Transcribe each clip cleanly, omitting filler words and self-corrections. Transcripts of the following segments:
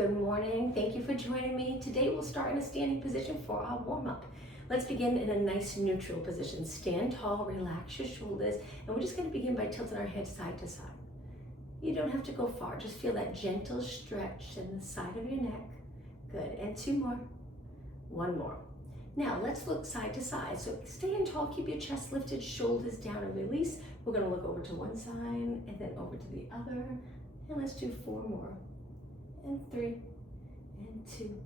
Good morning. Thank you for joining me. Today we'll start in a standing position for our warm-up. Let's begin in a nice neutral position. Stand tall, relax your shoulders, and we're just going to begin by tilting our head side to side. You don't have to go far. Just feel that gentle stretch in the side of your neck. Good. And two more. One more. Now let's look side to side. So stand tall, keep your chest lifted, shoulders down and release. We're going to look over to one side and then over to the other. And let's do four more. And three, and two,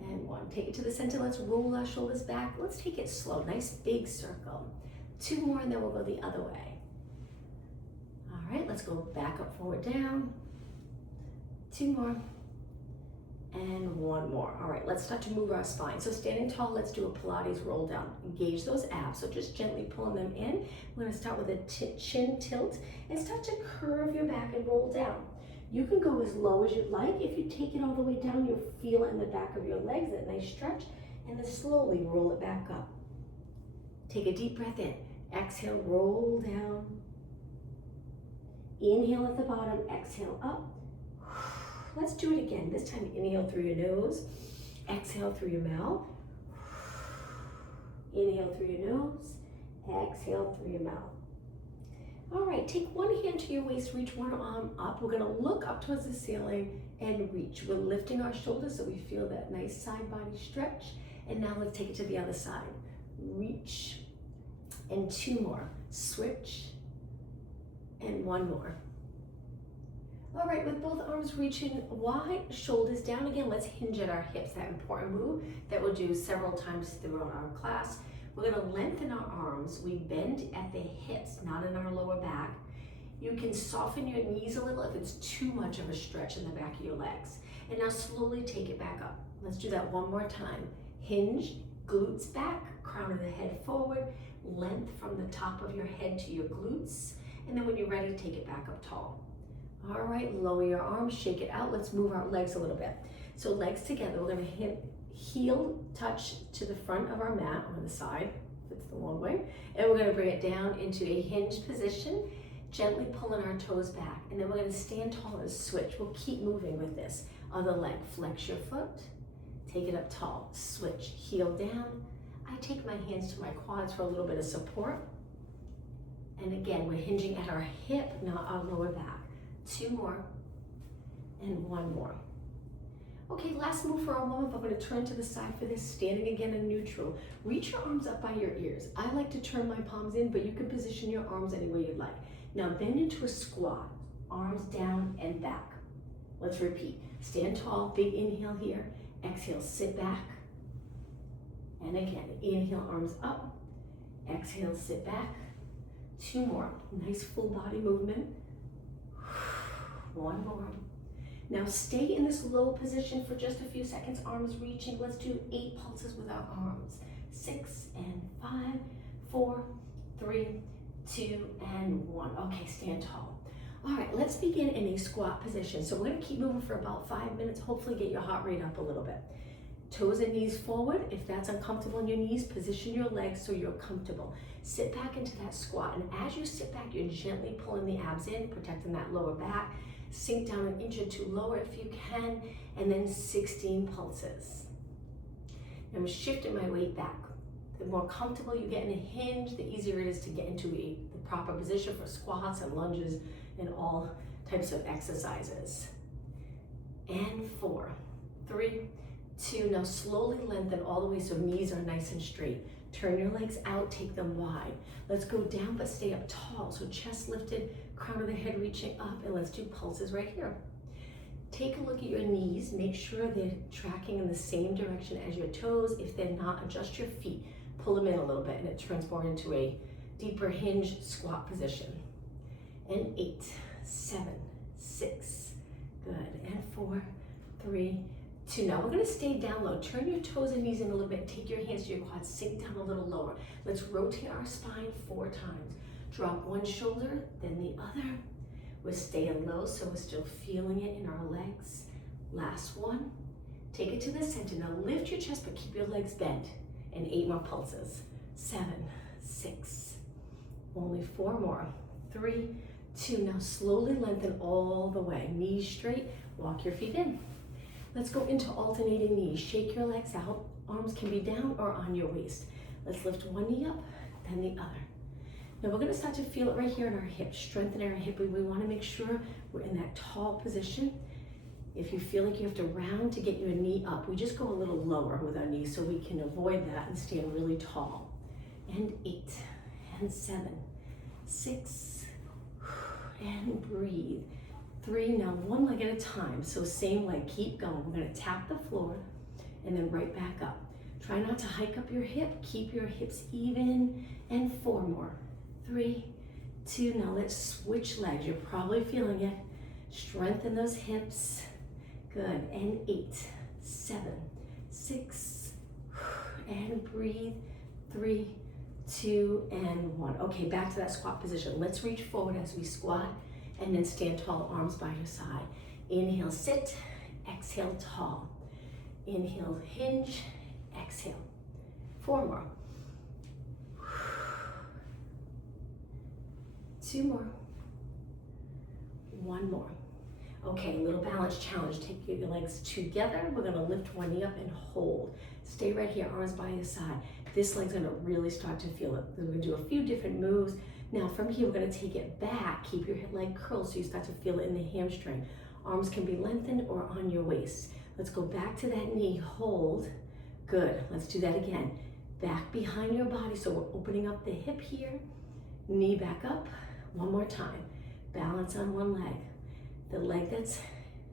and one. Take it to the center. Let's roll our shoulders back. Let's take it slow. Nice big circle. Two more, and then we'll go the other way. All right, let's go back up, forward, down. Two more, and one more. All right, let's start to move our spine. So standing tall, let's do a Pilates roll down. Engage those abs, so just gently pulling them in. We're gonna start with a chin tilt and start to curve your back and roll down. You can go as low as you'd like. If you take it all the way down, you'll feel it in the back of your legs, that nice stretch, and then slowly roll it back up. Take a deep breath in. Exhale, roll down. Inhale at the bottom, exhale up. Let's do it again. This time, inhale through your nose, exhale through your mouth. Inhale through your nose, exhale through your mouth. All right, take one hand to your waist, reach one arm up. We're gonna look up towards the ceiling and reach. We're lifting our shoulders so we feel that nice side body stretch. And now let's take it to the other side. Reach, and two more. Switch, and one more. All right, with both arms reaching wide, shoulders down again, let's hinge at our hips, that important move that we'll do several times throughout our class. We're gonna lengthen our arms. We bend at the hips, not in our lower back. You can soften your knees a little if it's too much of a stretch in the back of your legs. And now slowly take it back up. Let's do that one more time. Hinge, glutes back, crown of the head forward, length from the top of your head to your glutes. And then when you're ready, take it back up tall. All right, lower your arms, shake it out. Let's move our legs a little bit. So legs together, we're gonna hit heel touch to the front of our mat on the side, if it's the long way, and we're going to bring it down into a hinged position, gently pulling our toes back, and then we're going to stand tall and switch. We'll keep moving with this. Other leg, flex your foot, take it up tall, switch, heel down. I take my hands to my quads for a little bit of support, and again, we're hinging at our hip, not our lower back. Two more, and one more. Okay, last move for our warm-up. I'm going to turn to the side for this, standing again in neutral. Reach your arms up by your ears. I like to turn my palms in, but you can position your arms any way you'd like. Now bend into a squat, arms down and back. Let's repeat. Stand tall, big inhale here. Exhale, sit back. And again, inhale, arms up. Exhale, sit back. Two more. Nice full body movement. One more. Now stay in this low position for just a few seconds, arms reaching. Let's do 8 pulses with our arms. 6 and 5, 4, 3, 2, and 1. Okay, stand tall. All right, let's begin in a squat position. So we're gonna keep moving for about 5 minutes, hopefully get your heart rate up a little bit. Toes and knees forward. If that's uncomfortable in your knees, position your legs so you're comfortable. Sit back into that squat, and as you sit back, you're gently pulling the abs in, protecting that lower back. Sink down an inch or two lower if you can, and then 16 pulses. I'm shifting my weight back. The more comfortable you get in a hinge, the easier it is to get into the proper position for squats and lunges and all types of exercises. And 4, 3, 2, now slowly lengthen all the way so knees are nice and straight. Turn your legs out, take them wide. Let's go down but stay up tall. So chest lifted, crown of the head reaching up, and let's do pulses right here. Take a look at your knees. Make sure they're tracking in the same direction as your toes. If they're not, adjust your feet. Pull them in a little bit and it turns more into a deeper hinge squat position. And 8, 7, 6, good. And 4, 3, 2. Now we're gonna stay down low. Turn your toes and knees in a little bit. Take your hands to your quads, sink down a little lower. Let's rotate our spine 4 times. Drop one shoulder, then the other. We're staying low, so we're still feeling it in our legs. Last one. Take it to the center. Now lift your chest, but keep your legs bent. And 8 more pulses. 7, 6, only 4 more. 3, 2. Now slowly lengthen all the way. Knees straight, walk your feet in. Let's go into alternating knees. Shake your legs out. Arms can be down or on your waist. Let's lift one knee up, then the other. Now we're gonna start to feel it right here in our hips, strengthen our hip. We wanna make sure we're in that tall position. If you feel like you have to round to get your knee up, we just go a little lower with our knees so we can avoid that and stand really tall. And 8, and 7, 6, and breathe. 3, now one leg at a time. So same leg, keep going. We're gonna tap the floor and then right back up. Try not to hike up your hip, keep your hips even, and 4 more. 3, 2, now let's switch legs. You're probably feeling it. Strengthen those hips. Good, and 8, 7, 6, and breathe. 3, 2, and 1. Okay, back to that squat position. Let's reach forward as we squat and then stand tall, arms by your side. Inhale, sit, exhale, tall. Inhale, hinge, exhale. 4 more. 2 more. 1 more. Okay, little balance challenge. Take your legs together. We're gonna lift one knee up and hold. Stay right here, arms by your side. This leg's gonna really start to feel it. We're gonna do a few different moves. Now from here, we're gonna take it back. Keep your leg curled so you start to feel it in the hamstring. Arms can be lengthened or on your waist. Let's go back to that knee, hold. Good, let's do that again. Back behind your body, so we're opening up the hip here. Knee back up, one more time. Balance on one leg. The leg that's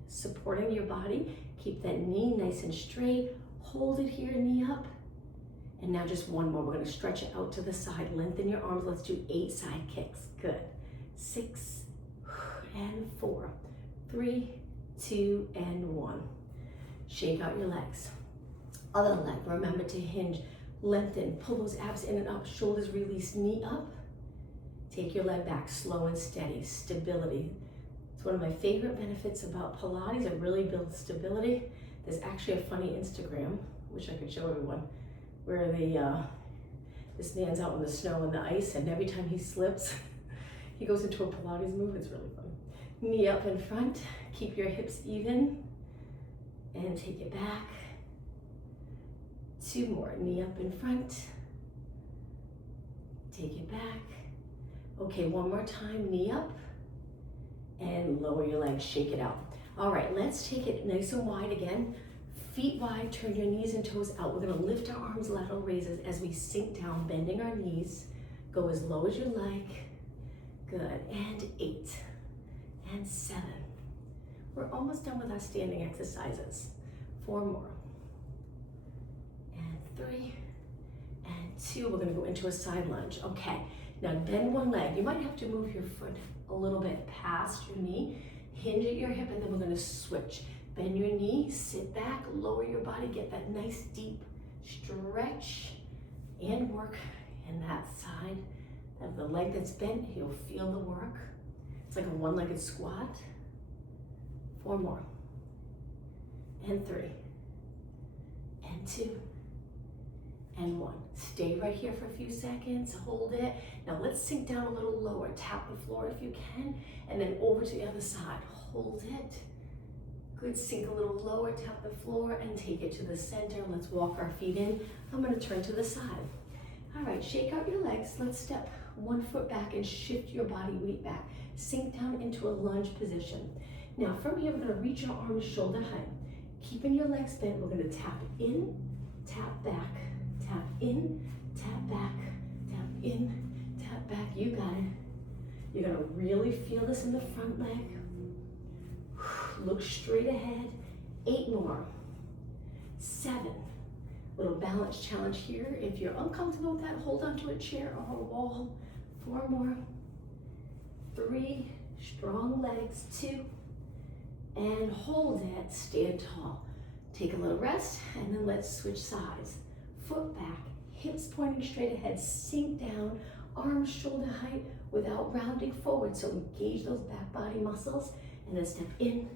supporting your body, keep that knee nice and straight. Hold it here, knee up. And now just one more. We're gonna stretch it out to the side. Lengthen your arms. Let's do 8 side kicks. Good. 6 and 4. 3, 2, and 1. Shake out your legs. Other leg, remember to hinge, lengthen, pull those abs in and up, shoulders release, knee up. Take your leg back, slow and steady, stability. It's one of my favorite benefits about Pilates. It really builds stability. There's actually a funny Instagram, wish I could show everyone, where this man's out in the snow and the ice, and every time he slips, he goes into a Pilates move. It's really fun. Knee up in front, keep your hips even, and take it back. 2 more, knee up in front, take it back. Okay, one more time, knee up, and lower your legs, shake it out. All right, let's take it nice and wide again. Feet wide, turn your knees and toes out. We're gonna lift our arms, lateral raises as we sink down, bending our knees. Go as low as you like. Good, and 8, and 7. We're almost done with our standing exercises. 4 more, and 3, and 2. We're gonna go into a side lunge. Okay, now bend one leg. You might have to move your foot a little bit past your knee. Hinge at your hip, and then we're gonna switch. Bend your knee, sit back, lower your body, get that nice deep stretch, and work in that side of the leg that's bent. You'll feel the work. It's like a one-legged squat. 4 more, and 3, and 2, and 1. Stay right here for a few seconds, hold it. Now let's sink down a little lower. Tap the floor if you can, and then over to the other side. Hold it. Good, sink a little lower, tap the floor, and take it to the center. Let's walk our feet in. I'm gonna turn to the side. All right, shake out your legs. Let's step one foot back and shift your body weight back. Sink down into a lunge position. Now from here, we're gonna reach our arms shoulder height. Keeping your legs bent, we're gonna tap in, tap back, tap in, tap back, tap in, tap back. You got it. You're gonna really feel this in the front leg. Look straight ahead. 8 more. 7. Little balance challenge here. If you're uncomfortable with that, hold onto a chair or a wall. 4 more. 3. Strong legs. 2. And hold it. Stand tall. Take a little rest, and then let's switch sides. Foot back, hips pointing straight ahead. Sink down, arms shoulder height without rounding forward. So engage those back body muscles, and then step in,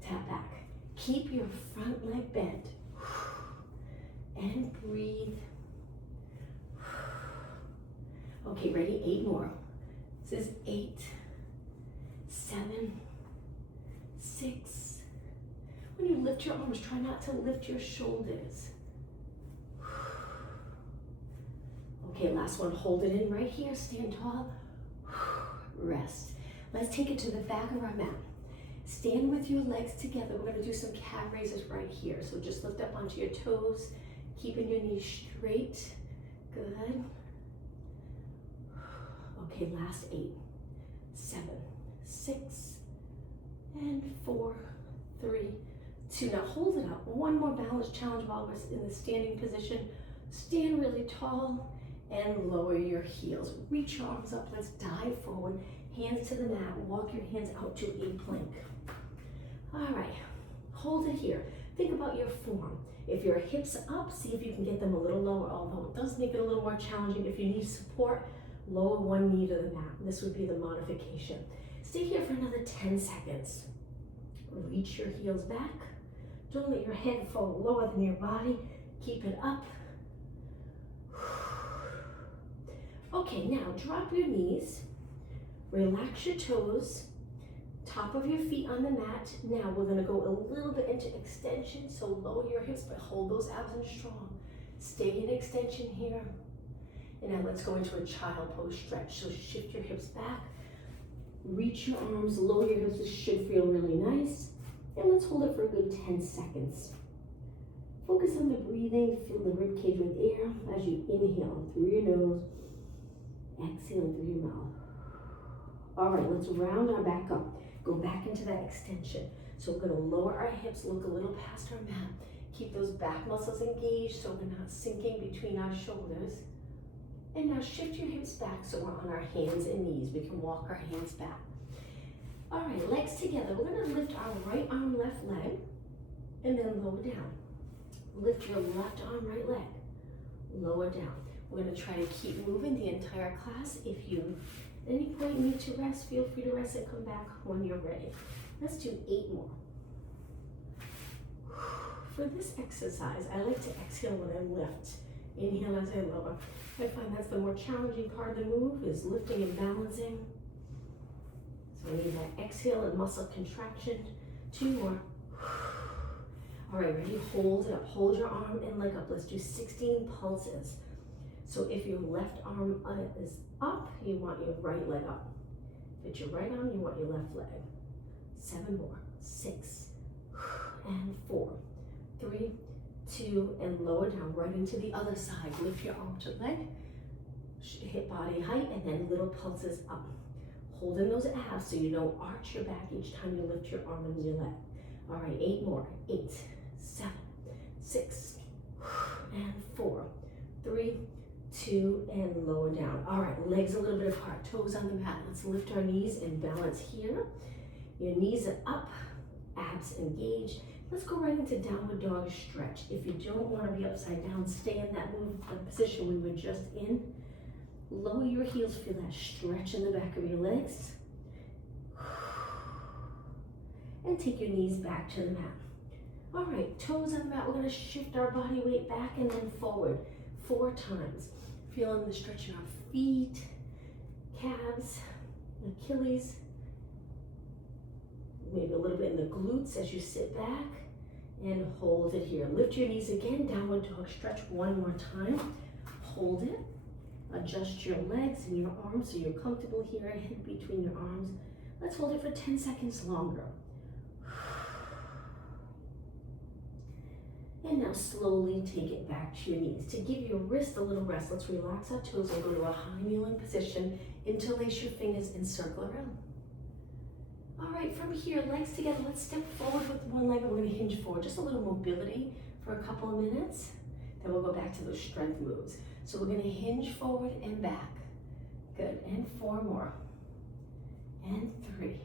tap back. Keep your front leg bent. And breathe. Okay, ready? 8 more. This is 8, 7, 6. When you lift your arms, try not to lift your shoulders. Okay, last one, hold it in right here, stand tall, rest. Let's take it to the back of our mat. Stand with your legs together. We're gonna do some calf raises right here. So just lift up onto your toes, keeping your knees straight. Good. Okay, last 8, 7, 6, and 4, 3, 2. Now hold it up. One more balance challenge while we're in the standing position. Stand really tall and lower your heels. Reach your arms up. Let's dive forward. Hands to the mat. Walk your hands out to a plank. All right, hold it here. Think about your form. If your hips up, see if you can get them a little lower, although it does make it a little more challenging. If you need support, lower one knee to the mat. This would be the modification. Stay here for another 10 seconds. Reach your heels back. Don't let your head fall lower than your body. Keep it up. Okay, now drop your knees. Relax your toes. Top of your feet on the mat. Now we're gonna go a little bit into extension, so lower your hips, but hold those abs in strong. Stay in extension here. And now let's go into a child pose stretch. So shift your hips back, reach your arms, lower your hips. This should feel really nice. And let's hold it for a good 10 seconds. Focus on the breathing, fill the rib cage with air as you inhale through your nose, exhale through your mouth. All right, let's round our back up. Go back into that extension. So we're gonna lower our hips, look a little past our mat. Keep those back muscles engaged so we're not sinking between our shoulders. And now shift your hips back so we're on our hands and knees. We can walk our hands back. All right, legs together. We're gonna lift our right arm, left leg, and then lower down. Lift your left arm, right leg, lower down. We're gonna try to keep moving the entire class. If you at any point need to rest, feel free to rest and come back when you're ready. Let's do 8 more. For this exercise, I like to exhale when I lift. Inhale as I lower. I find that's the more challenging part of the move, is lifting and balancing. So I need that exhale and muscle contraction. 2 more. All right, ready? Hold it up. Hold your arm and leg up. Let's do 16 pulses. So if your left arm is up, you want your right leg up. If it's your right arm, you want your left leg. 7 more. 6 and 4, 3, 2, and lower down right into the other side. Lift your arm to leg, hip body height, and then little pulses up. Holding those abs so you don't arch your back each time you lift your arm and your leg. All right, 8 more. 8, 7, 6, and 4, 3, 2, and lower down. All right, legs a little bit apart, toes on the mat. Let's lift our knees and balance here. Your knees are up, abs engaged. Let's go right into downward dog stretch. If you don't want to be upside down, stay in that position we were just in. Lower your heels, feel that stretch in the back of your legs. And take your knees back to the mat. All right, toes on the mat. We're going to shift our body weight back and then forward 4 times. Feeling the stretch in our feet, calves, Achilles, maybe a little bit in the glutes as you sit back, and hold it here. Lift your knees again, downward dog stretch 1 more time. Hold it. Adjust your legs and your arms so you're comfortable here, head between your arms. Let's hold it for 10 seconds longer. And now slowly take it back to your knees. To give your wrist a little rest, let's relax our toes and go to a high kneeling position. Interlace your fingers and circle around. All right, from here, legs together. Let's step forward with one leg and we're gonna hinge forward. Just a little mobility for a couple of minutes. Then we'll go back to those strength moves. So we're gonna hinge forward and back. Good, and 4 more. And 3.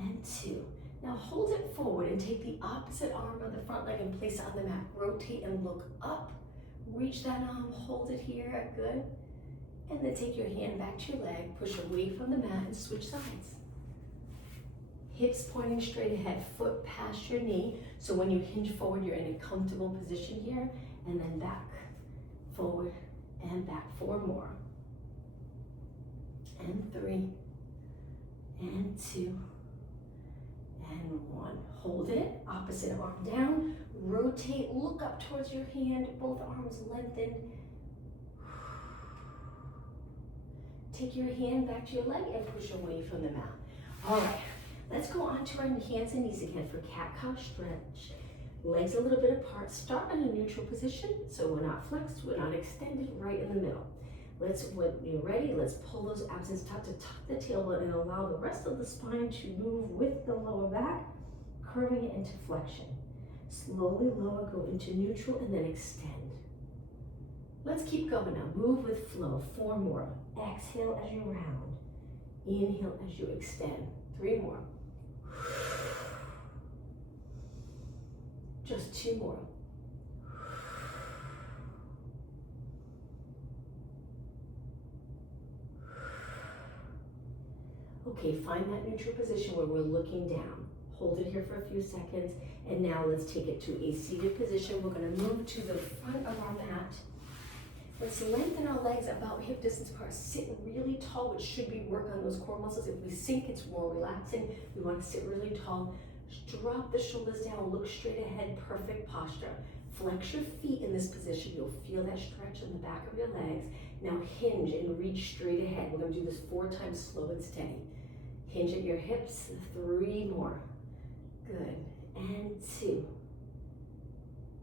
And 2. Now hold it forward and take the opposite arm of the front leg and place it on the mat. Rotate and look up. Reach that arm, hold it here, good. And then take your hand back to your leg, push away from the mat and switch sides. Hips pointing straight ahead, foot past your knee. So when you hinge forward, you're in a comfortable position here, and then back, forward, and back. 4 more. And 3, and 2, and one. Hold it, opposite arm down, rotate, look up towards your hand, both arms lengthened. Take your hand back to your leg and push away from the mat. All right, let's go on to our hands and knees again for cat-cow stretch. Legs a little bit apart, start in a neutral position, so we're not flexed, we're not extended, right in the middle. When you're ready, let's pull those abs in tuck to tuck the tailbone and allow the rest of the spine to move with the lower back, curving it into flexion. Slowly lower, go into neutral, and then extend. Let's keep going now. Move with flow. 4 more. Exhale as you round. Inhale as you extend. 3 more. Just 2 more. Okay, find that neutral position where we're looking down. Hold it here for a few seconds, and now let's take it to a seated position. We're going to move to the front of our mat. Let's lengthen our legs about hip distance apart. Sit really tall, which should be work on those core muscles. If we sink, it's more relaxing. We want to sit really tall. Drop the shoulders down, look straight ahead, perfect posture. Flex your feet in this position. You'll feel that stretch in the back of your legs. Now hinge and reach straight ahead. We're going to do this 4 times, slow and steady. Hinge at your hips, 3 more. Good, and 2,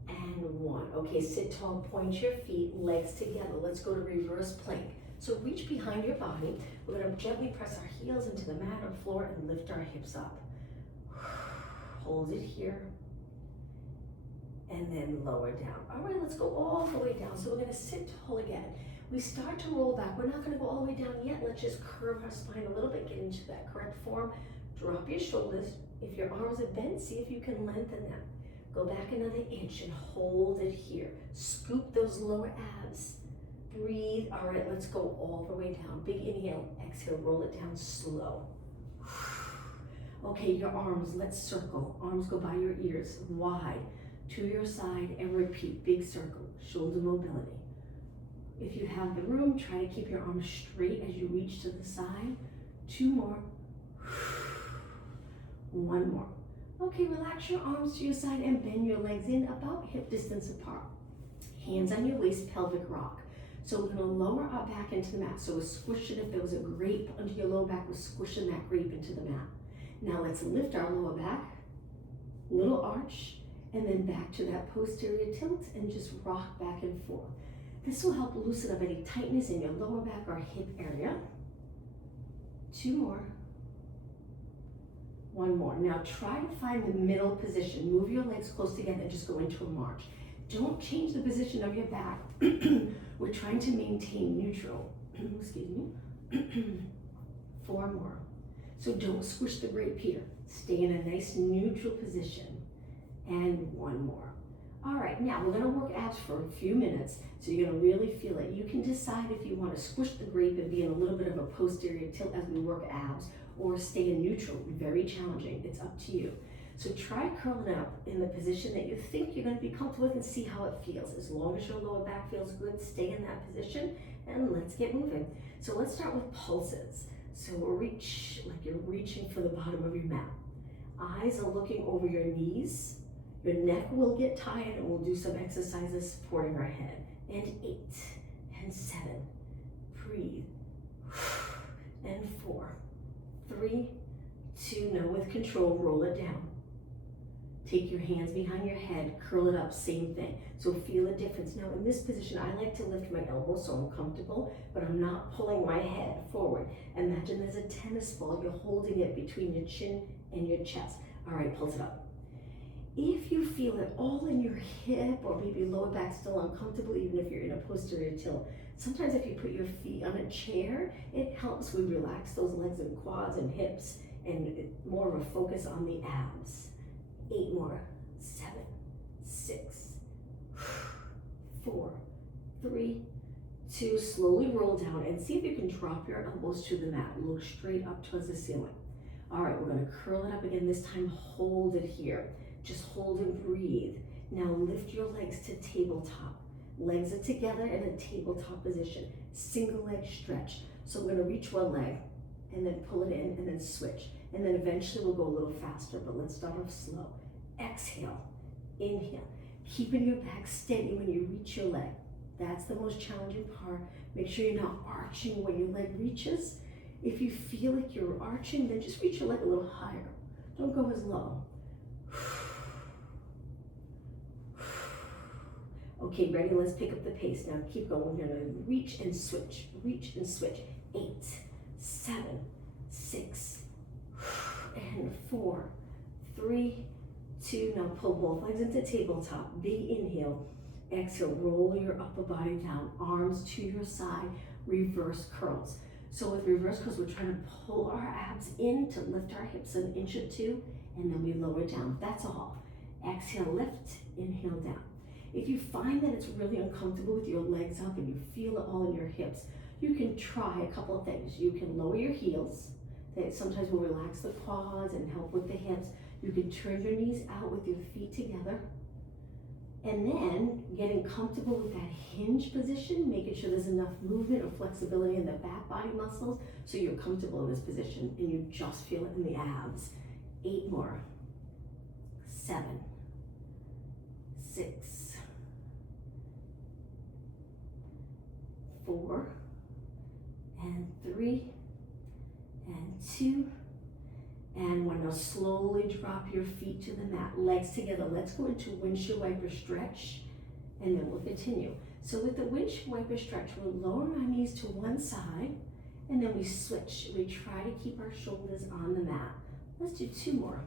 and 1. Okay, sit tall, point your feet, legs together. Let's go to reverse plank. So reach behind your body. We're going to gently press our heels into the mat or floor and lift our hips up. Hold it here, and then lower down. All right, let's go all the way down. So we're going to sit tall again. We start to roll back. We're not going to go all the way down yet. Let's just curve our spine a little bit, get into that correct form. Drop your shoulders. If your arms are bent, see if you can lengthen them. Go back another inch and hold it here. Scoop those lower abs. Breathe. All right, let's go all the way down. Big inhale, exhale, roll it down slow. Okay, your arms, let's circle. Arms go by your ears, wide, to your side, and repeat. Big circle, shoulder mobility. If you have the room, try to keep your arms straight as you reach to the side. 2 more. 1 more. Okay, relax your arms to your side and bend your legs in about hip distance apart. Hands on your waist, pelvic rock. So we're gonna lower our back into the mat. So we're squishing, if there was a grape under your lower back, we're squishing that grape into the mat. Now let's lift our lower back, little arch, and then back to that posterior tilt and just rock back and forth. This will help loosen up any tightness in your lower back or hip area. 2 more. 1 more. Now try to find the middle position. Move your legs close together and just go into a march. Don't change the position of your back. We're trying to maintain neutral. Excuse me. 4 more. So don't squish the grape here. Stay in a nice neutral position. And 1 more. All right, now we're gonna work abs for a few minutes, so you're gonna really feel it. You can decide if you wanna squish the grape and be in a little bit of a posterior tilt as we work abs, or stay in neutral. Very challenging, it's up to you. So try curling up in the position that you think you're gonna be comfortable with and see how it feels. As long as your lower back feels good, stay in that position, and let's get moving. So let's start with pulses. So we'll reach, like you're reaching for the bottom of your mat. Eyes are looking over your knees. Your neck will get tired, and we'll do some exercises supporting our head. And 8, and 7, breathe. And 4, 3, 2, now with control, roll it down. Take your hands behind your head, curl it up, same thing. So feel a difference. Now in this position, I like to lift my elbows so I'm comfortable, but I'm not pulling my head forward. Imagine there's a tennis ball, you're holding it between your chin and your chest. All right, pulse it up. If you feel it all in your hip or maybe lower back still uncomfortable, even if you're in a posterior tilt, sometimes if you put your feet on a chair, it helps. We relax those legs and quads and hips and more of a focus on the abs. 8 more, 7, 6, 4, 3, 2, slowly roll down and see if you can drop your elbows to the mat. Look straight up towards the ceiling. All right, we're gonna curl it up again. This time, hold it here. Just hold and breathe. Now lift your legs to tabletop. Legs are together in a tabletop position. Single leg stretch. So we're gonna reach one leg and then pull it in and then switch. And then eventually we'll go a little faster, but let's start off slow. Exhale, inhale. Keeping your back steady when you reach your leg. That's the most challenging part. Make sure you're not arching when your leg reaches. If you feel like you're arching, then just reach your leg a little higher. Don't go as low. Okay, ready? Let's pick up the pace. Now keep going. We're gonna reach and switch. Reach and switch. 8, 7, 6, and 4, 3, 2. Now pull both legs into tabletop. Big inhale. Exhale, roll your upper body down. Arms to your side. Reverse curls. So with reverse curls, we're trying to pull our abs in to lift our hips an inch or two, and then we lower down. That's all. Exhale, lift. Inhale, down. If you find that it's really uncomfortable with your legs up and you feel it all in your hips, you can try a couple of things. You can lower your heels. That sometimes will relax the quads and help with the hips. You can turn your knees out with your feet together. And then getting comfortable with that hinge position, making sure there's enough movement or flexibility in the back body muscles so you're comfortable in this position and you just feel it in the abs. 8 more. 7, 6, 4, and 3, and 2, and 1. Now slowly drop your feet to the mat, legs together. Let's go into windshield wiper stretch, and then we'll continue. So with the windshield wiper stretch, we'll lower our knees to one side, and then we switch. We try to keep our shoulders on the mat. Let's do 2 more,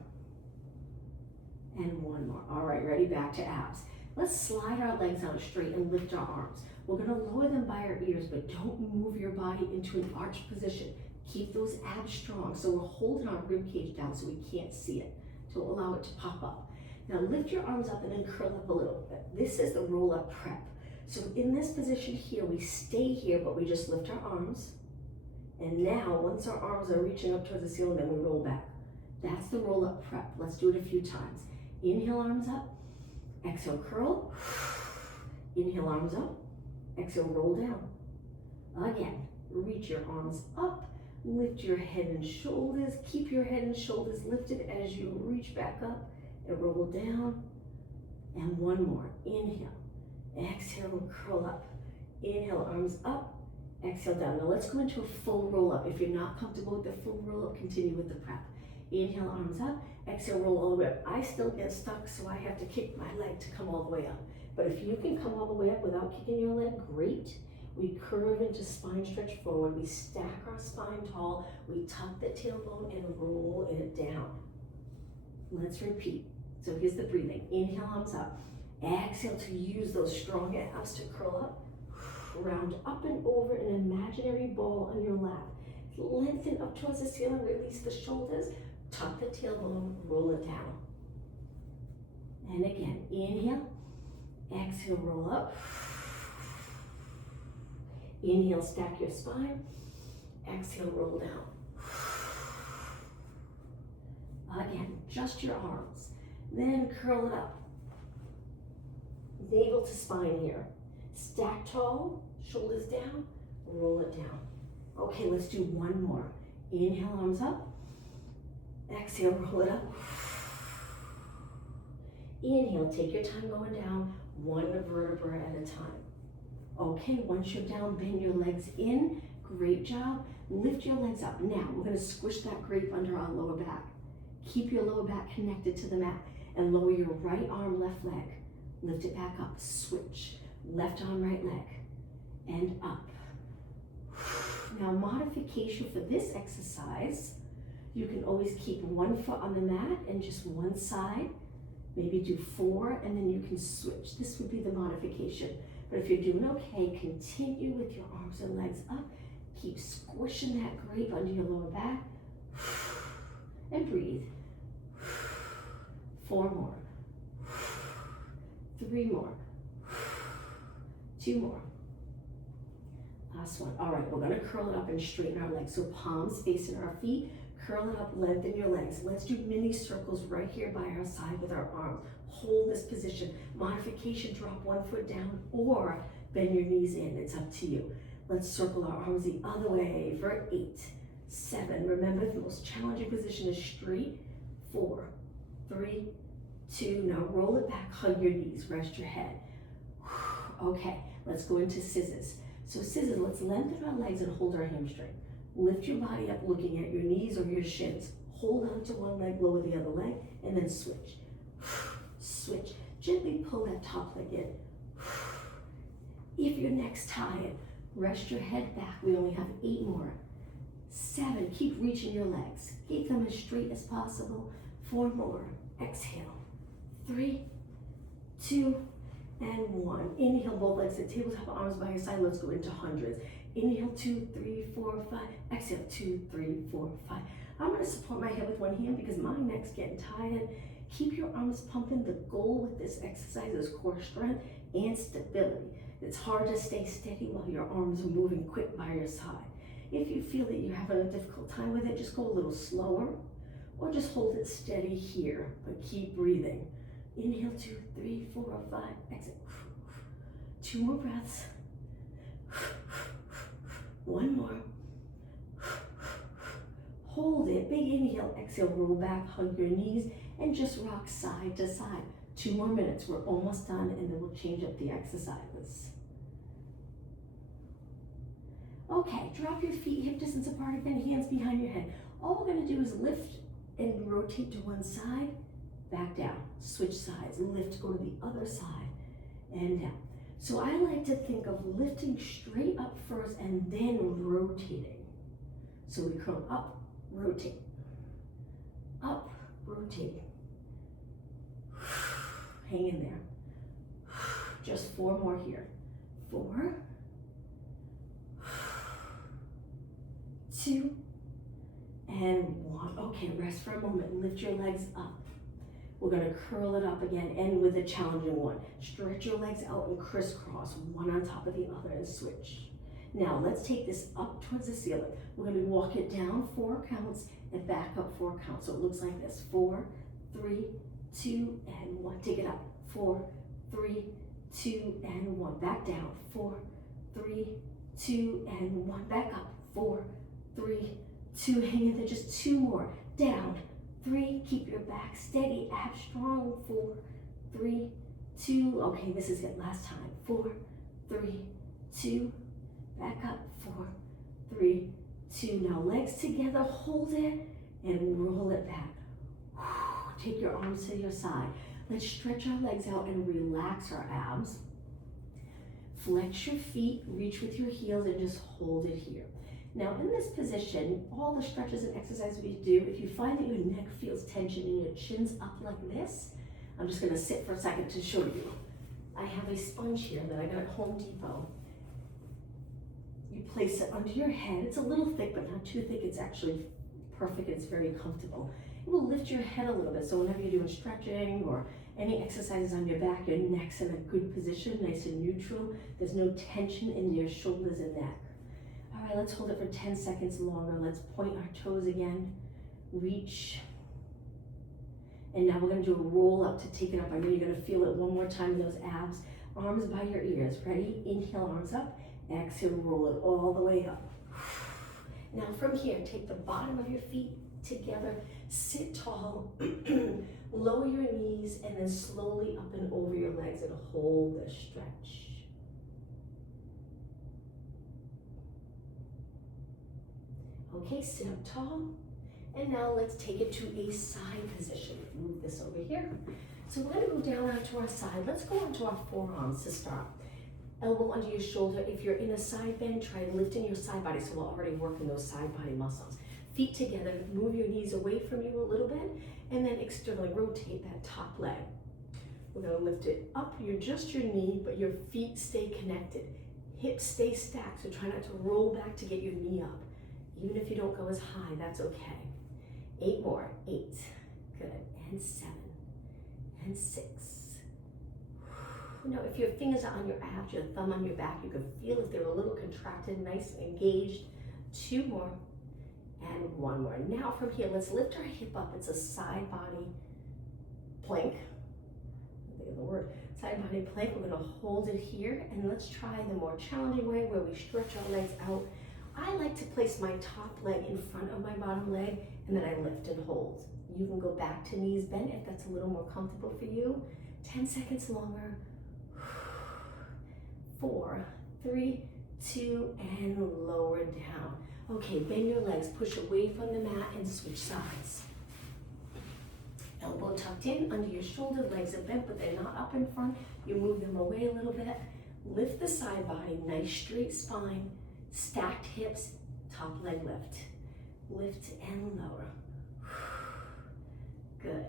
and 1 more. All right, ready? Back to abs. Let's slide our legs out straight and lift our arms. We're gonna lower them by our ears, but don't move your body into an arch position. Keep those abs strong. So we're holding our rib cage down so we can't see it, to allow it to pop up. Now lift your arms up and then curl up a little bit. This is the roll up prep. So in this position here, we stay here, but we just lift our arms. And now, once our arms are reaching up towards the ceiling, then we roll back. That's the roll up prep. Let's do it a few times. Inhale, arms up. Exhale, curl. Inhale, arms up. Exhale, roll down. Again, reach your arms up. Lift your head and shoulders. Keep your head and shoulders lifted as you reach back up and roll down. And 1 more. Inhale. Exhale, curl up. Inhale, arms up. Exhale, down. Now let's go into a full roll up. If you're not comfortable with the full roll up, continue with the prep. Inhale, arms up. Exhale, roll all the way up. I still get stuck, so I have to kick my leg to come all the way up. But if you can come all the way up without kicking your leg, great. We curve into spine stretch forward. We stack our spine tall. We tuck the tailbone and roll it down. Let's repeat. So here's the breathing. Inhale, arms up. Exhale to use those strong abs to curl up. Round up and over an imaginary ball on your lap. Lengthen up towards the ceiling. Release the shoulders. Tuck the tailbone. Roll it down. And again, inhale. Exhale, roll up. Inhale, stack your spine. Exhale, roll down. Again, just your arms. Then curl it up. Navel to spine here. Stack tall, shoulders down, roll it down. Okay, let's do 1 more. Inhale, arms up. Exhale, roll it up. Inhale, take your time going down, 1 vertebra at a time. Okay, once you're down, bend your legs in. Great job. Lift your legs up. Now, we're gonna squish that grape under our lower back. Keep your lower back connected to the mat and lower your right arm, left leg. Lift it back up, switch. Left arm, right leg, and up. Now, modification for this exercise, you can always keep 1 foot on the mat and just one side. Maybe do 4, and then you can switch. This would be the modification. But if you're doing okay, continue with your arms and legs up. Keep squishing that grape under your lower back. And breathe. 4 more. 3 more. 2 more. Last one. All right, we're gonna curl it up and straighten our legs. So palms facing our feet, curl it up, lengthen your legs. Let's do mini circles right here by our side with our arms. Hold this position. Modification, drop 1 foot down or bend your knees in. It's up to you. Let's circle our arms the other way for 8, 7. Remember, the most challenging position is straight. 4, 3, 2. Now roll it back, hug your knees, rest your head. Okay, let's go into scissors. So scissors, let's lengthen our legs and hold our hamstring. Lift your body up looking at your knees or your shins. Hold on to one leg, lower the other leg, and then switch. Switch. Gently pull that top leg in. If your neck's tired, rest your head back. We only have 8 more. 7, keep reaching your legs. Keep them as straight as possible. 4 more. Exhale. 3, 2, and 1. Inhale, both legs at tabletop, arms by your side. Let's go into hundreds. Inhale, 2, 3, 4, 5. Exhale, 2, 3, 4, 5. I'm gonna support my head with one hand because my neck's getting tired. Keep your arms pumping. The goal with this exercise is core strength and stability. It's hard to stay steady while your arms are moving quick by your side. If you feel that you're having a difficult time with it, just go a little slower or just hold it steady here, but keep breathing. Inhale, 2, 3, 4, 5, exhale. 2 more breaths. 1 more. Hold it, big inhale, exhale, roll back, hug your knees, and just rock side to side. 2 more minutes, we're almost done, and then we'll change up the exercises. Okay, drop your feet hip distance apart again, hands behind your head. All we're gonna do is lift and rotate to one side, back down, switch sides, lift, go to the other side, and down. So I like to think of lifting straight up first and then rotating. So we curl up, rotate, up, rotate. Hang in there. Just 4 more here. 4, 2, and 1. Okay, rest for a moment. Lift your legs up. We're gonna curl it up again, end with a challenging one. Stretch your legs out and crisscross, one on top of the other, and switch. Now let's take this up towards the ceiling. We're gonna walk it down 4 counts and back up 4 counts. So it looks like this: 4, 3, 2, and 1. Take it up. 4, 3, 2, and 1. Back down. 4, 3, 2, and 1. Back up. 4, 3, 2. Hang in there. Just 2 more. Down. 3. Keep your back steady. Abs strong. 4, 3, 2. Okay, this is it. Last time. 4, 3, 2. Back up. 4, 3, 2. Now legs together. Hold it and roll it back. Take your arms to your side. Let's stretch our legs out and relax our abs. Flex your feet, reach with your heels, and just hold it here. Now in this position, all the stretches and exercises we do, if you find that your neck feels tension and your chin's up like this, I'm just gonna sit for a second to show you. I have a sponge here that I got at Home Depot. You place it under your head. It's a little thick, but not too thick. It's actually perfect. It's very comfortable. It will lift your head a little bit, so whenever you're doing stretching or any exercises on your back, your neck's in a good position, nice and neutral. There's no tension in your shoulders and neck. All right, let's hold it for 10 seconds longer. Let's point our toes again, reach. And now we're gonna do a roll up to take it up. I know you're gonna feel it one more time in those abs. Arms by your ears, ready? Inhale, arms up. Exhale, roll it all the way up. Now from here, take the bottom of your feet together, sit tall, lower your knees, and then slowly up and over your legs and hold the stretch. Okay, sit up tall, and now let's take it to a side position. Move this over here. So we're gonna go down onto our side. Let's go onto our forearms to start. Elbow under your shoulder. If you're in a side bend, try lifting your side body, so we're already working those side body muscles. Feet together, move your knees away from you a little bit, and then externally rotate that top leg. We're gonna lift it up, you're just your knee, but your feet stay connected. Hips stay stacked, so try not to roll back to get your knee up. Even if you don't go as high, that's okay. 8 more, 8, good, and 7, and 6. Now, if your fingers are on your abs, your thumb on your back, you can feel if they're a little contracted, nice and engaged. 2 more, and 1 more. Now from here, let's lift our hip up. It's a side body plank. I think of the word. Side body plank. We're gonna hold it here, and let's try the more challenging way where we stretch our legs out. I like to place my top leg in front of my bottom leg, and then I lift and hold. You can go back to knees bent if that's a little more comfortable for you. 10 seconds longer. 4, 3, 2, and lower down. Okay, bend your legs, push away from the mat and switch sides. Elbow tucked in under your shoulder, legs are bent, but they're not up in front. You move them away a little bit. Lift the side body, nice straight spine, stacked hips, top leg lift. Lift and lower. Good.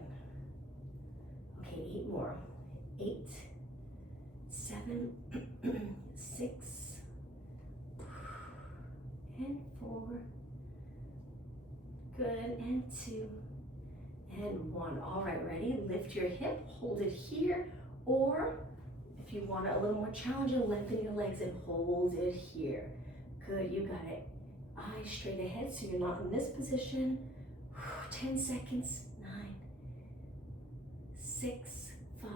Okay, 8 more. 8, 7, 6, and 4. Good, and 2, and 1. All right, ready? Lift your hip, hold it here, or if you want it a little more challenging, lengthen your legs and hold it here. Good, you got it. Eyes straight ahead so you're not in this position. 10 seconds. 9, 6, 5,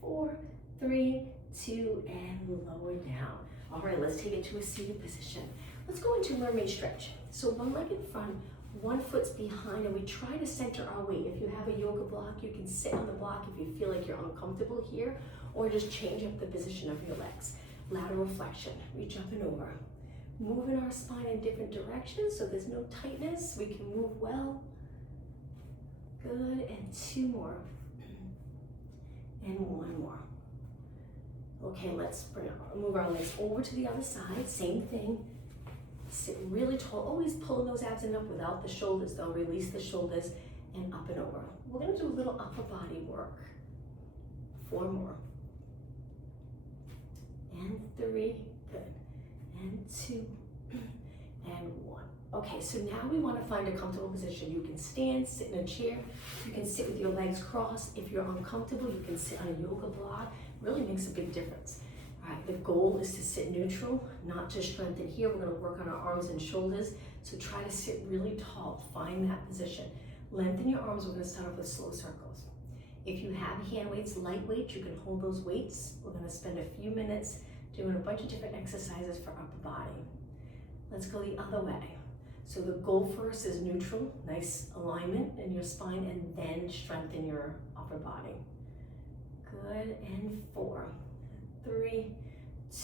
4, 3, 2, and lower down. All right, let's take it to a seated position. Let's go into mermaid stretch. So one leg in front, one foot's behind, and we try to center our weight. If you have a yoga block, you can sit on the block if you feel like you're uncomfortable here, or just change up the position of your legs. Lateral flexion, reach up and over. Moving our spine in different directions so there's no tightness. We can move well. Good, and 2 more. And 1 more. Okay, let's move our legs over to the other side. Same thing. Sit really tall. Always pulling those abs in up without the shoulders though. Release the shoulders and up and over. We're gonna do a little upper body work. 4 more. And 3, good. And 2, and 1. Okay, so now we want to find a comfortable position. You can stand, sit in a chair. You can sit with your legs crossed. If you're uncomfortable, you can sit on a yoga block. Really makes a big difference. All right, the goal is to sit neutral, not to strengthen here. We're going to work on our arms and shoulders. So try to sit really tall. Find that position. Lengthen your arms. We're going to start off with slow circles. If you have hand weights, light weights, you can hold those weights. We're going to spend a few minutes doing a bunch of different exercises for upper body. Let's go the other way. So the goal first is neutral, nice alignment in your spine, and then strengthen your upper body. Good, and 4, 3,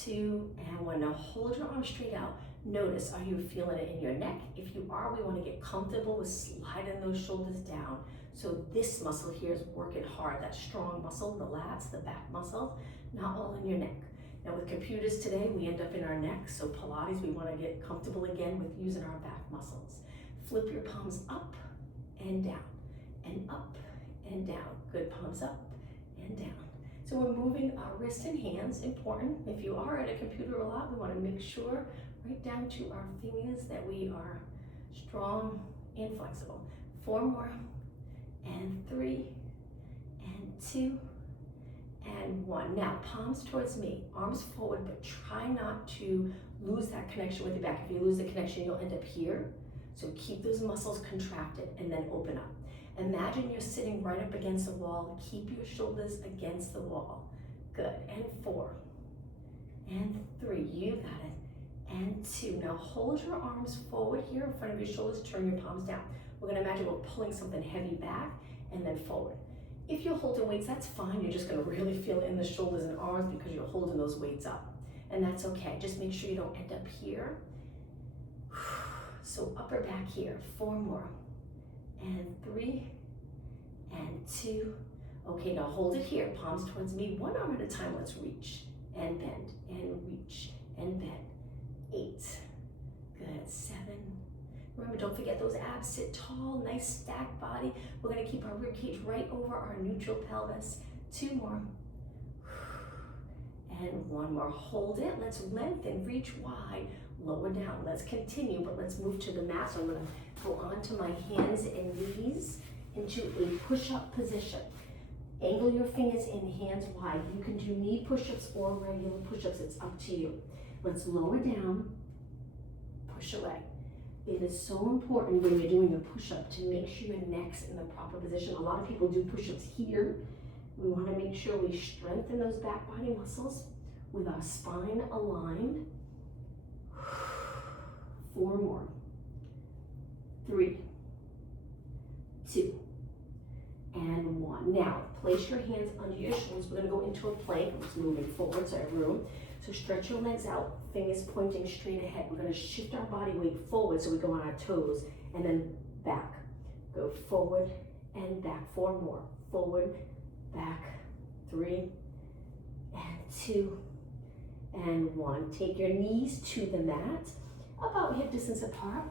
2, and 1. Now hold your arms straight out. Notice, are you feeling it in your neck? If you are, we want to get comfortable with sliding those shoulders down. So this muscle here is working hard, that strong muscle, the lats, the back muscle, not all in your neck. Now with computers today, we end up in our neck, so Pilates, we want to get comfortable again with using our back muscles. Flip your palms up and down, and up and down. Good, palms up and down. So we're moving our wrists and hands, important. If you are at a computer a lot, we want to make sure right down to our fingers that we are strong and flexible. 4 more, and 3, and 2, and 1. Now, palms towards me, arms forward, but try not to lose that connection with your back. If you lose the connection, you'll end up here. So keep those muscles contracted and then open up. Imagine you're sitting right up against the wall. Keep your shoulders against the wall. Good, and 4, and 3, you got it, and 2. Now hold your arms forward here in front of your shoulders, turn your palms down. We're gonna imagine we're pulling something heavy back and then forward. If you're holding weights, that's fine. You're just gonna really feel it in the shoulders and arms because you're holding those weights up. And that's okay. Just make sure you don't end up here. So upper back here, 4 more, and 3, and 2. Okay, now hold it here, palms towards me. 1 arm at a time, let's reach and bend and reach and bend. 8, good, 7. Remember, don't forget those abs, sit tall, nice stacked body. We're gonna keep our rib cage right over our neutral pelvis. 2 more, and 1 more. Hold it, let's lengthen, reach wide, lower down. Let's continue, but let's move to the mat. So I'm gonna go onto my hands and knees into a push-up position. Angle your fingers in, hands wide. You can do knee push-ups or regular push-ups, it's up to you. Let's lower down, push away. It is so important when you're doing a push-up to make sure your neck's in the proper position. A lot of people do push-ups here. We want to make sure we strengthen those back body muscles with our spine aligned. 4 more. 3, 2, and 1. Now, place your hands under your shoulders. We're gonna go into a plank. I'm just moving forward so I have room. So stretch your legs out, fingers pointing straight ahead. We're gonna shift our body weight forward so we go on our toes, and then back. Go forward and back. 4 more. Forward, back. 3, and 2, and 1. Take your knees to the mat, about hip distance apart.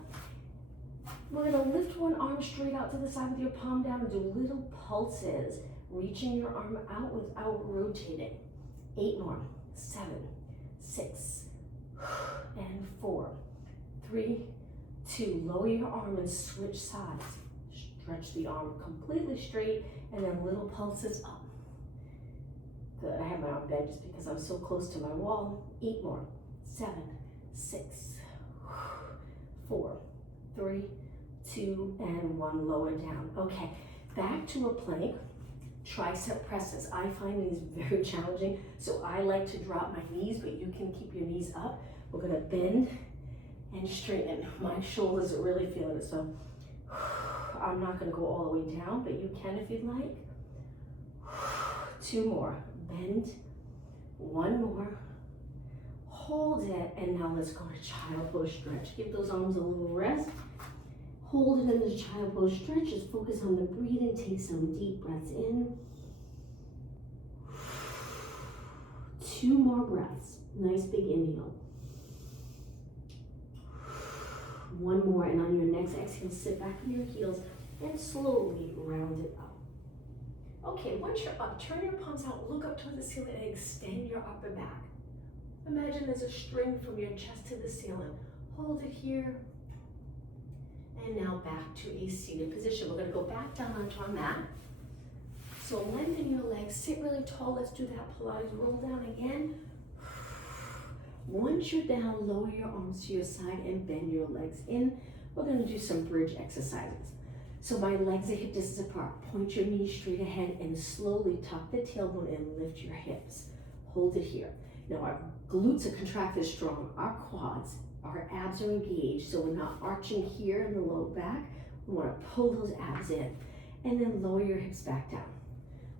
We're gonna lift one arm straight out to the side with your palm down and do little pulses, reaching your arm out without rotating. 8 more. 7, 6, and 4, 3, 2. Lower your arm and switch sides. Stretch the arm completely straight and then little pulses up. Good, I have my arm bent just because I'm so close to my wall. 8 more. 7, 6, 4, 3, 2, and 1. Lower down. Okay, back to a plank. Tricep presses. I find these very challenging, so I like to drop my knees, but you can keep your knees up. We're gonna bend and straighten. My shoulders are really feeling it, so I'm not gonna go all the way down, but you can if you'd like. 2 more. Bend. 1 more. Hold it, and now let's go to child pose stretch. Give those arms a little rest. Hold it in the child pose stretch. Just focus on the breathing. Take some deep breaths in. 2 more breaths. Nice big inhale. 1 more, and on your next exhale, sit back on your heels and slowly round it up. Okay, once you're up, turn your palms out, look up towards the ceiling, and extend your upper back. Imagine there's a string from your chest to the ceiling. Hold it here. And now back to a seated position. We're gonna go back down onto our mat. So lengthen your legs, sit really tall. Let's do that Pilates roll down again. Once you're down, lower your arms to your side and bend your legs in. We're gonna do some bridge exercises. So my legs are hip distance apart. Point your knees straight ahead and slowly tuck the tailbone and lift your hips. Hold it here. Now our glutes are contracted strong. Our quads, our abs are engaged, so we're not arching here in the low back. We want to pull those abs in and then lower your hips back down.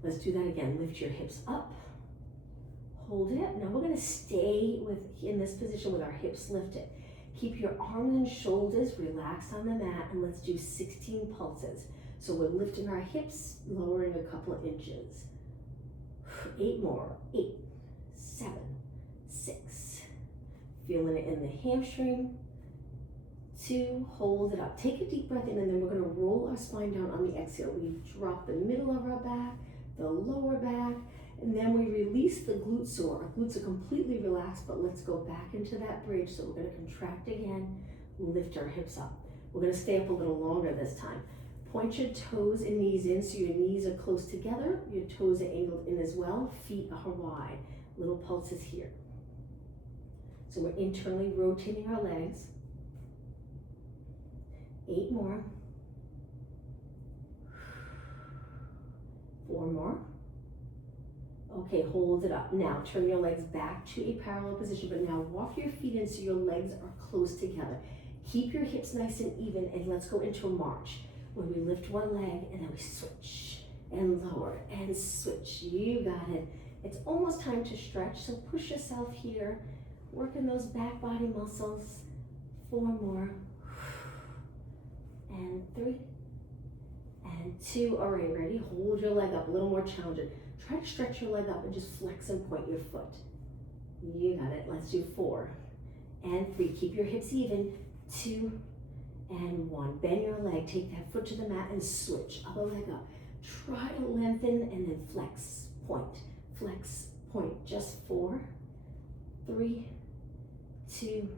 Let's do that again. Lift your hips up. Hold it. Now we're going to stay in this position with our hips lifted. Keep your arms and shoulders relaxed on the mat, and let's do 16 pulses. So we're lifting our hips, lowering a couple of inches. 8 more. 8, 7, 6. Feeling it in the hamstring. 2, hold it up. Take a deep breath in, and then we're gonna roll our spine down on the exhale. We drop the middle of our back, the lower back, and then we release the glute sore. Our glutes are completely relaxed, but let's go back into that bridge. So we're gonna contract again, lift our hips up. We're gonna stay up a little longer this time. Point your toes and knees in so your knees are close together. Your toes are angled in as well. Feet are wide. Little pulses here. So we're internally rotating our legs. 8 more. 4 more. Okay, hold it up. Now turn your legs back to a parallel position, but now walk your feet in so your legs are close together. Keep your hips nice and even, and let's go into a march where we lift one leg and then we switch and lower and switch. You got it. It's almost time to stretch, so push yourself here. Working those back body muscles. 4 more. And 3. And 2. All right, ready? Hold your leg up, a little more challenging. Try to stretch your leg up and just flex and point your foot. You got it. Let's do 4 and 3. Keep your hips even. 2 and 1. Bend your leg. Take that foot to the mat and switch. Other leg up. Try to lengthen and then flex, point. Flex, point. Just 4, 3, 2,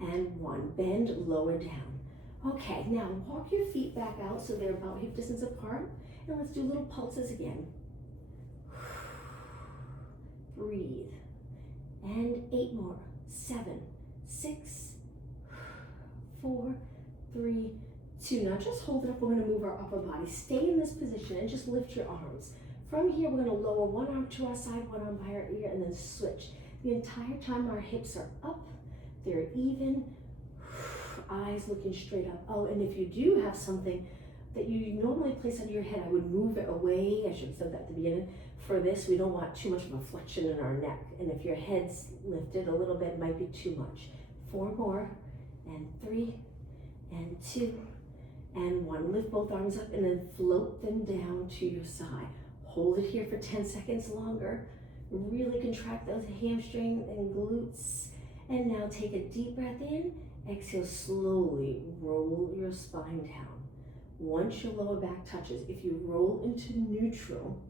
and 1. Bend, lower down. Okay, now walk your feet back out so they're about hip distance apart. And let's do little pulses again. Breathe. And 8 more. 7, 6, 4, 3, 2. Now just hold it up. We're going to move our upper body. Stay in this position and just lift your arms. From here, we're going to lower one arm to our side, one arm by our ear, and then switch. The entire time our hips are up, they're even. eyes looking straight up. Oh, and if you do have something that you normally place under your head, I would move it away. I should have said that at the beginning. For this, we don't want too much of a flexion in our neck. And if your head's lifted a little bit, it might be too much. 4 more, and 3, and 2, and 1. Lift both arms up and then float them down to your side. Hold it here for 10 seconds longer. Really contract those hamstrings and glutes. And now take a deep breath in. Exhale, slowly roll your spine down. Once your lower back touches, if you roll into neutral,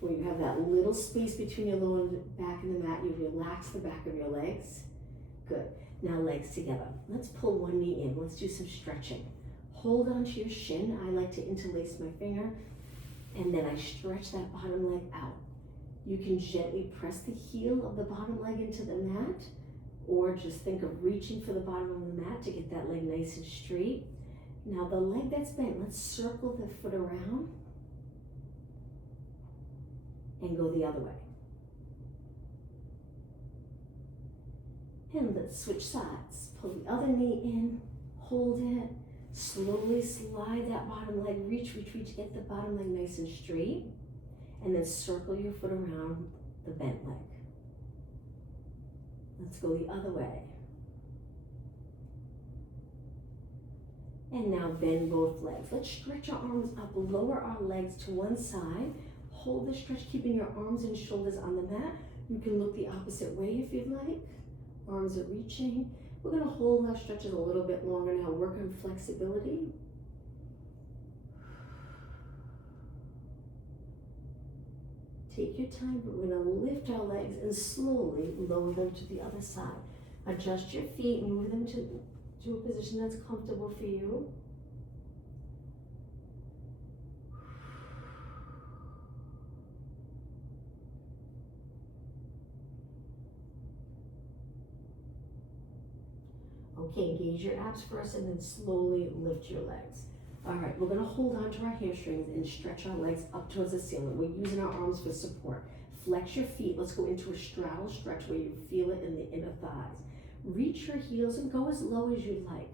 where you have that little space between your lower back and the mat, you relax the back of your legs. Good. Now legs together. Let's pull one knee in. Let's do some stretching. Hold on to your shin. I like to interlace my finger, and then I stretch that bottom leg out. You can gently press the heel of the bottom leg into the mat, or just think of reaching for the bottom of the mat to get that leg nice and straight. Now the leg that's bent, let's circle the foot around and go the other way. And let's switch sides. Pull the other knee in, hold it, slowly slide that bottom leg, reach, get the bottom leg nice and straight, and then circle your foot around the bent leg. Let's go the other way. And now bend both legs. Let's stretch our arms up, lower our legs to one side. Hold the stretch, keeping your arms and shoulders on the mat. You can look the opposite way if you'd like. Arms are reaching. We're gonna hold our stretches a little bit longer now, work on flexibility. Take your time, but we're gonna lift our legs and slowly lower them to the other side. Adjust your feet, move them to a position that's comfortable for you. Okay, engage your abs first and then slowly lift your legs. All right, we're gonna hold on to our hamstrings and stretch our legs up towards the ceiling. We're using our arms for support. Flex your feet. Let's go into a straddle stretch where you feel it in the inner thighs. Reach your heels and go as low as you like.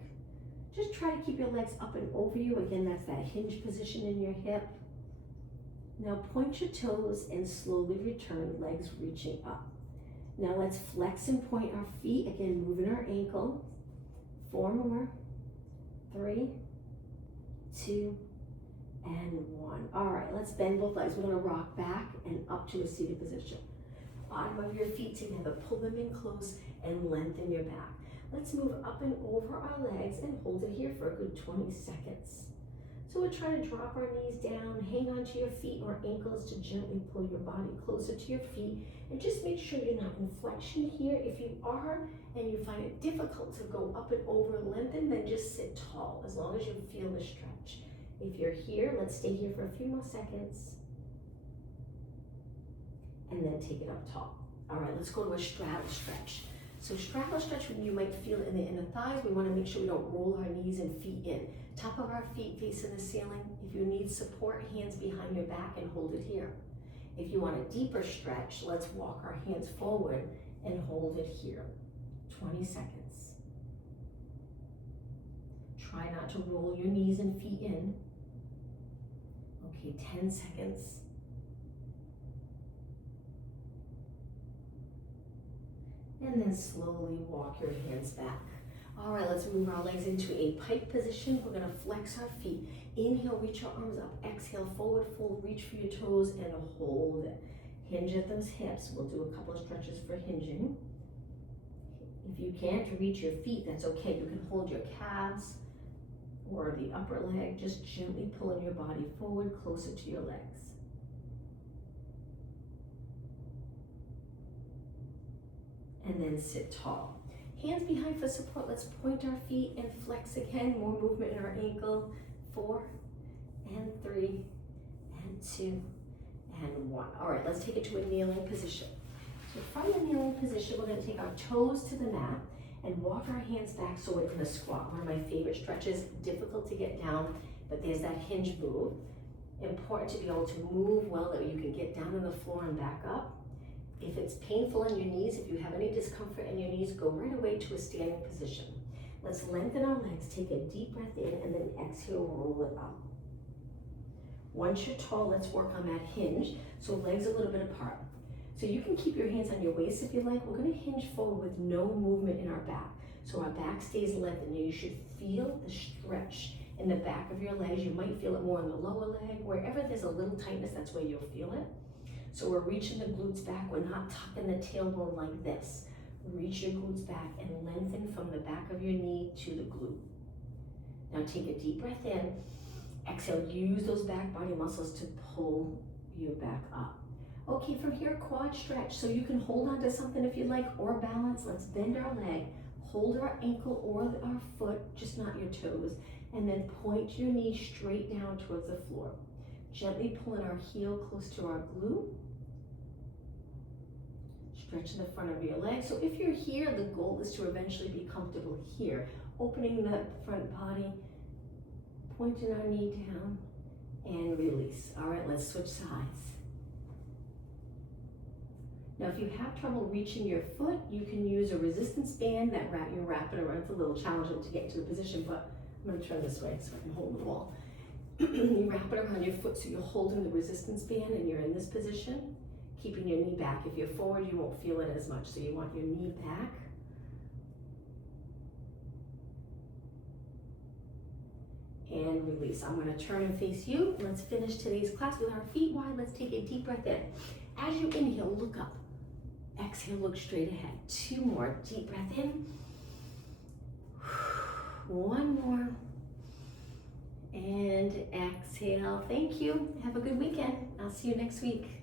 Just try to keep your legs up and over you. Again, that's that hinge position in your hip. Now point your toes and slowly return, legs reaching up. Now let's flex and point our feet. Again, moving our ankle. 4 more, 3, 2, and 1. All right, let's bend both legs. We're gonna rock back and up to a seated position. Bottom of your feet together, pull them in close and lengthen your back. Let's move up and over our legs and hold it here for a good 20 seconds. So we're trying to drop our knees down, hang onto your feet or ankles to gently pull your body closer to your feet, and just make sure you're not in flexion here. If you are and you find it difficult to go up and over and lengthen, then just sit tall as long as you feel the stretch. If you're here, let's stay here for a few more seconds and then take it up tall. All right, let's go to a straddle stretch. So straddle stretch, when you might feel it in the inner thighs, we want to make sure we don't roll our knees and feet in. Top of our feet facing the ceiling. If you need support, hands behind your back and hold it here. If you want a deeper stretch, let's walk our hands forward and hold it here. 20 seconds. Try not to roll your knees and feet in. Okay, 10 seconds. And then slowly walk your hands back. All right, let's move our legs into a pike position. We're gonna flex our feet. Inhale, reach your arms up. Exhale, forward fold, reach for your toes and hold it. Hinge at those hips. We'll do a couple of stretches for hinging. If you can't reach your feet, that's okay. You can hold your calves or the upper leg. Just gently pulling your body forward, closer to your legs. And then sit tall. Hands behind for support. Let's point our feet and flex again. More movement in our ankle. 4 and 3 and 2 and 1. All right, let's take it to a kneeling position. So from the kneeling position, we're going to take our toes to the mat and walk our hands back so we're in a squat. One of my favorite stretches, difficult to get down, but there's that hinge move. Important to be able to move well that you can get down on the floor and back up. If it's painful in your knees, if you have any discomfort in your knees, go right away to a standing position. Let's lengthen our legs. Take a deep breath in and then exhale, roll it up. Once you're tall, let's work on that hinge. So legs a little bit apart. So you can keep your hands on your waist if you like. We're gonna hinge forward with no movement in our back. So our back stays lengthened. You should feel the stretch in the back of your legs. You might feel it more in the lower leg. Wherever there's a little tightness, that's where you'll feel it. So we're reaching the glutes back. We're not tucking the tailbone like this. Reach your glutes back and lengthen from the back of your knee to the glute. Now take a deep breath in. Exhale, use those back body muscles to pull you back up. Okay, from here, quad stretch. So you can hold on to something if you like, or balance. Let's bend our leg, hold our ankle or our foot, just not your toes, and then point your knee straight down towards the floor. Gently pulling our heel close to our glute. Stretch the front of your leg. So if you're here, the goal is to eventually be comfortable here. Opening the front body, pointing our knee down, and release. All right, let's switch sides. Now, if you have trouble reaching your foot, you can use a resistance band that you wrap it around. It's a little challenging to get into the position, but I'm going to turn this way so I can hold the wall. You wrap it around your foot so you're holding the resistance band and you're in this position, keeping your knee back. If you're forward, you won't feel it as much, so you want your knee back. And release. I'm going to turn and face you. Let's finish today's class with our feet wide. Let's take a deep breath in. As you inhale, look up. Exhale, look straight ahead. 2 more. Deep breath in. 1 more. And exhale. Thank you. Have a good weekend. I'll see you next week.